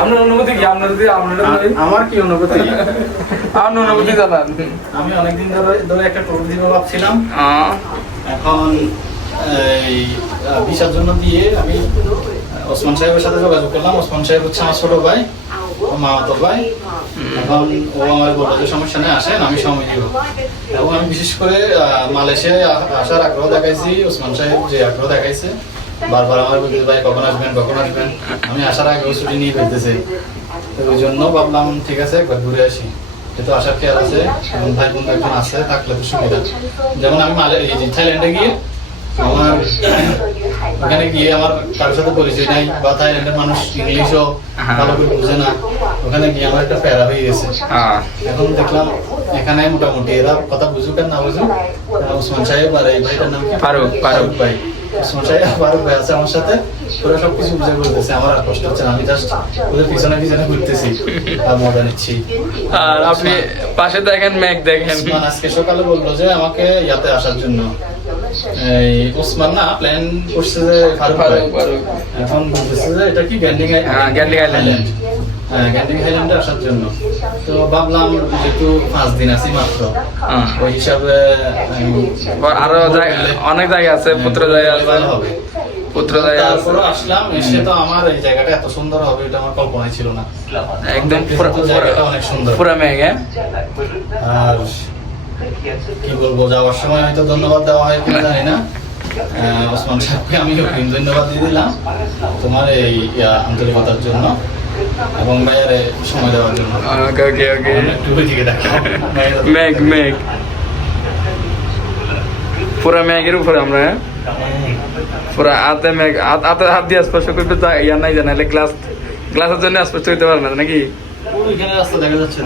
আপনার অনুভূতি কি? আমার কি অনুভূতি? আপনার অনুভূতি জানান। আমি অনেকদিন ধরে একটা ট্যুর দিব ভাবছিলাম। এখন এই ভিসার জন্য দিয়ে আমি ওসমান সাহেবের সাথে যোগাযোগ করলাম। ওসমান সাহেব হচ্ছে আমার ছোট ভাই, মামাতো ভাই। এখন ও আমার বললো যে সমস্যা নেই, আসেন, আমি সময় দিব। এবং আমি বিশেষ করে মালয়েশিয়ায় আসার আগ্রহ দেখাইছি। ওসমান সাহেব যে আগ্রহ দেখাইছে, বারবার আমার বলতে ভাই কখন আসবেন কখন আসবেন, আমি আসার আগে ছুটি নিয়ে ফেলতেছে। তো ওই জন্য ভাবলাম ঠিক আছে একবার ঘুরে আসি, যেহেতু আসার খেয়াল আছে এবং ভাই বোন একজন আসে থাকলে তো সুবিধা। যেমন আমি থাইল্যান্ডে গিয়ে আমার ওখানে গিয়ে আমার কারোর সাথে পরিচয় নাই, বা থাইল্যান্ডের মানুষ ইংলিশও ভালো করে বুঝে না। ওখানে গিয়ে আমার একটা প্যারা হয়ে গেছে। এখন দেখলাম এখানে মোটামুটি এরা কথা বুঝুক আর না বুঝুক, ওসমান সাহেব আর এই ভাইটার নাম কি, ফারুক ভাই, ওসমান সাহেব ফারুক ভাই আছে আমার সাথে। ওরা সবকিছু বুঝে বলতেছে, আমার আর কষ্ট হচ্ছে না, আমি জাস্ট ওদের পিছনে পিছনে ঘুরতেছি আর মজা নিচ্ছি। আর আপনি পাশে দেখেন, ম্যাক দেখেন। আজকে সকালে বললো যে আমাকে ইয়াতে আসার জন্য, এই ওসমান না প্ল্যান করছে যে ফারুক। এখন বলতেছে যে এটা কি গ্যান্ডিং আইল্যান্ড, হ্যাঁ গ্যান্ডিং আইল্যান্ডে আসার জন্য। তো ভাবলাম যেহেতু 5 দিন আছি মাত্র, ওই হিসাবে আরো অনেক জায়গা আছে, পুত্র জায়গা ভালো হবে। তারপরে আসলাম, এসে তো আমার এই জায়গাটা এত সুন্দর হবে এটা আমার কল্পনাই ছিল না। একদম জায়গাটা অনেক সুন্দর, পুরো ম্যাগ। আর কি বলবো, যাওয়ার সময় হয়তো ধন্যবাদ দেওয়া হয় কিনা জানি না, ওসমান সাহেবকে আমি ধন্যবাদ দিয়ে দিলাম তোমার এই আন্তরিকতার জন্য এবং ভাইয়ারে সময় দেওয়ার জন্য। একটু ওইদিকে দেখো, ম্যাগ পুরা ম্যাগের উপরে আমরা পুরা হাতে ম্যাগ, হাত দিয়ে স্পর্শ করতে ইয়া নাই জানাইলে গ্লাসের জন্য স্পর্শ হইতে পারে না নাকি? ওইখানে রাস্তা দেখা যাচ্ছে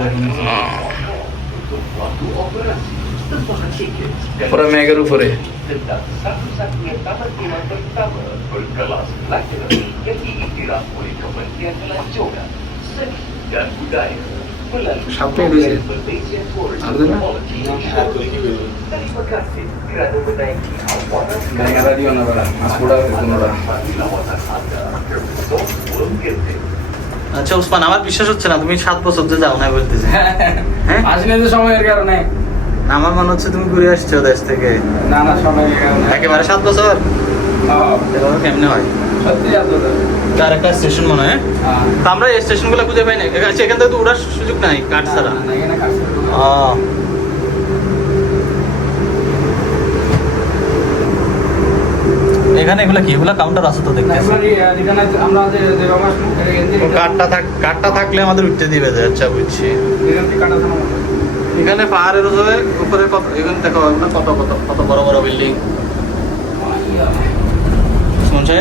পুরা ম্যাগের উপরে। সামনে দিয়েছে আর না গায়রা দিও না বড় মাসুড়া কোনরা। আচ্ছা ওসমান, আমার বিশ্বাস হচ্ছে না তুমি 7 বছর ধরে যাও না বলতেছে। হ্যাঁ আসলে তো সময়ের কারণে। আমার মনে হচ্ছে তুমি ঘুরে আসছো দেশ থেকে। না সময়ের কারণে একেবারে 7 বছর। এভাবে কেমনে হয়? সত্যি আসলে তার একটা স্টেশন মনে হয়। তো আমরা এই স্টেশনগুলো খুঁজে পাই না, এখান থেকে তো উড়ার সুযোগ নাই কাঠ ছাড়া। এখানে এগুলা কি, এগুলা কাউন্টার আছে তো দেখতে। কাঠটা থাকলে আমাদের উঠতে দিবে। আচ্ছা বুঝছি। এখানে পাহাড়ের উপরে কত, এখানে দেখো কত কত কত বড় বড় বিল্ডিং। শুনছে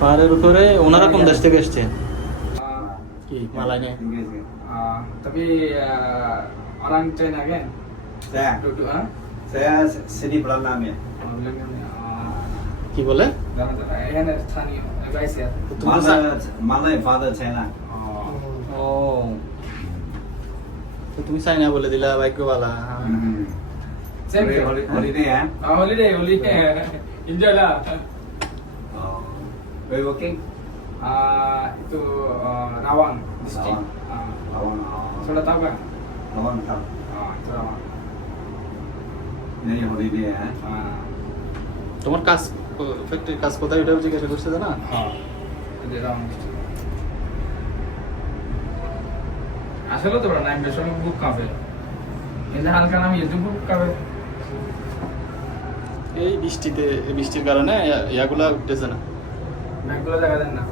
পাহাড়ের উপরে ওনারা কোন দেশ থেকে এসছে? কি মালায়? tapi orang China kan? Saya. Duduk Saya sini Belanda ya. কি বলে? এখানে স্থানীয় guys ya. Malay father China. ও তো তুমি চাইনা বলে দিলা, ভাগ্যবালা। Holiday ya. Holiday. Enjoy lah. Where you working? Itu Rawang district. Rawang. Sudah tahu kan? Rawang tahu. Itu Rawang. Ini holiday ya. তোমার কাজ ফ্যাক্টরি কাজ কোথায় এটা জিজ্ঞাসা করছে না? Itu Rawang district. আসলে তো না বেশ অনেক বুক কাফে। এই হালকা নাম ইউটিউব বুক কাফে। এই বৃষ্টির কারণে ইয়াগুলা উঠতেছে না, ব্যাগগুলো দেখা দেন না।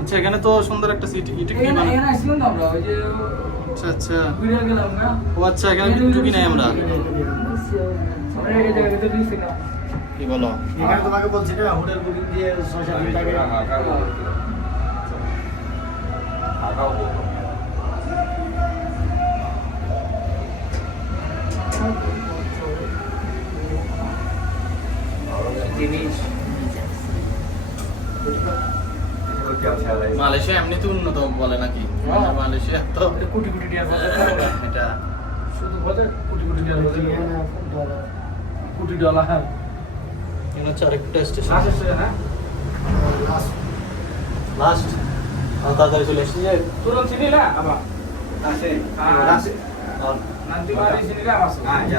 আচ্ছা এখানে তো সুন্দর একটা সিটি কি এখানে আসলাম তো আমরা ওই যে আচ্ছা ঘুরে গেলাম না। ও আচ্ছা এখানে টুকি নাই আমরা। আমরা এই জায়গাতে দিয়েছিলাম। কি বলো? এখানে তোমাকে বলছি না হোটেল বুকিং দিয়ে 6-7 দিন আগে। মালয়েশিয়া এমনিতে উন্নত বলে নাকি? মালয়েশিয়া তো কোটি কোটি টাকা এটা শুধু বলে কোটি কোটি টাকা কোটি ডলার। এখানে হচ্ছে আরেকটা স্টেশন। আসছে না লাস্ট তাড়াতাড়ি চলে এসেছি যে turun sini lah apa Tasik. Ah. Tasik. Oh. nanti mari sini lah masuk Ah, ya.